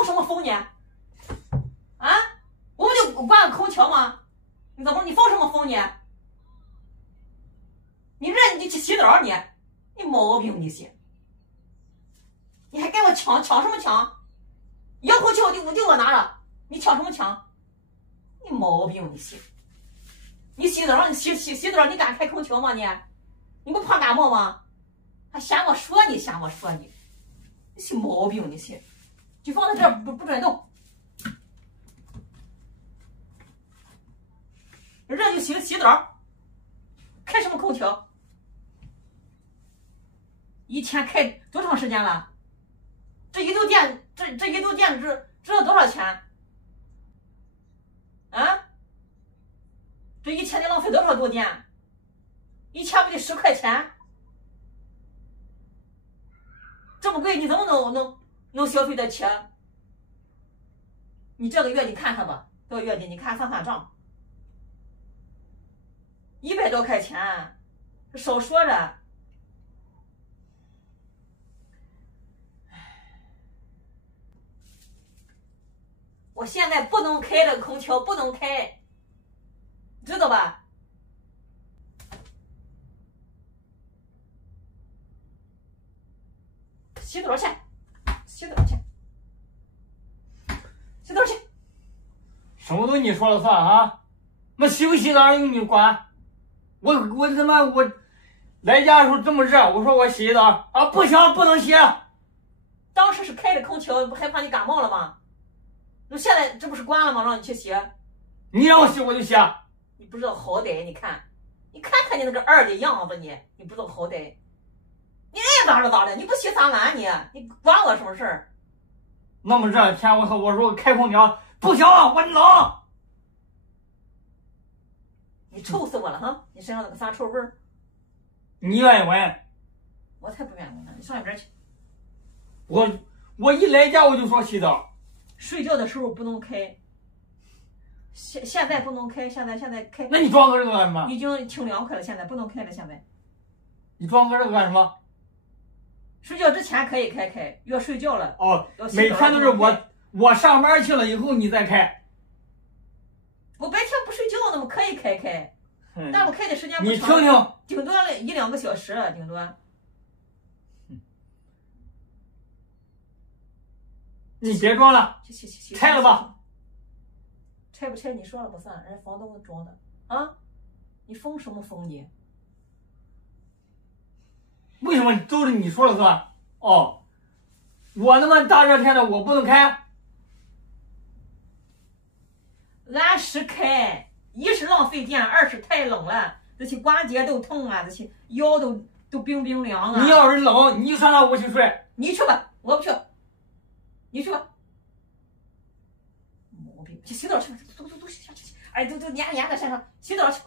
疯什么疯呢？啊，我不就关个空调吗？你怎么你疯什么疯呢？你热你就去洗澡你，你毛病你些！你还跟我抢什么抢？遥控器我就我拿着，你抢什么抢？你毛病你些！你洗澡你洗澡你敢开空调吗你？你不怕感冒吗？还嫌我说你，你些毛病你些！就放在这儿不准动。热就洗澡，开什么空调？一天开多长时间了？这一度电，这一度电值了多少钱？啊？这一天得浪费多少度电？一天不得10块钱？这么贵，你怎么能消费得起？你这个月你看看吧，这个月底你算账，100多块钱，少说着。我现在不能开这个空调，不能开，知道吧？洗澡去，洗澡去，洗澡去。什么都你说了算啊？那洗不洗澡用你管？我他妈我来家的时候这么热，我说我洗洗澡啊，不行，不能洗。当时是开着空调，不害怕你感冒了吗？那现在这不是关了吗？让你去洗，你让我洗我就洗。你不知道好歹，你看看你那个二的样子，你不知道好歹，你爱咋着咋的，你不洗3碗你管我什么事儿？那么热天，我说开空调不行，我冷。你臭死我了哈！你身上那个啥臭味儿，你愿意闻？我才不愿意闻呢！你上一边去。我一来家我就说洗澡。睡觉的时候不能开，现在不能开，现在开。那你装个这个干什么？已经挺凉快了，现在不能开了。现在你装个这个干什么？睡觉之前可以开，要睡觉了。哦，每天都是我上班去了以后你再开。我白天不睡觉呢，我可以开，但我开的时间不长。你听听，顶多1-2个小时，顶多。你别装了，去拆了吧。拆不拆你说了不算，人家房东装的啊！你疯什么疯你？为什么都是你说了算？哦，我他妈大热天的我不能开。按时开，一是浪费电，二是太冷了，这些关节都痛啊，这些腰都冰冰凉啊。你要是冷，你上那屋去睡。你去吧，我不去。你去吧，毛病！去洗澡去，走，哎，都黏的身上，洗澡去。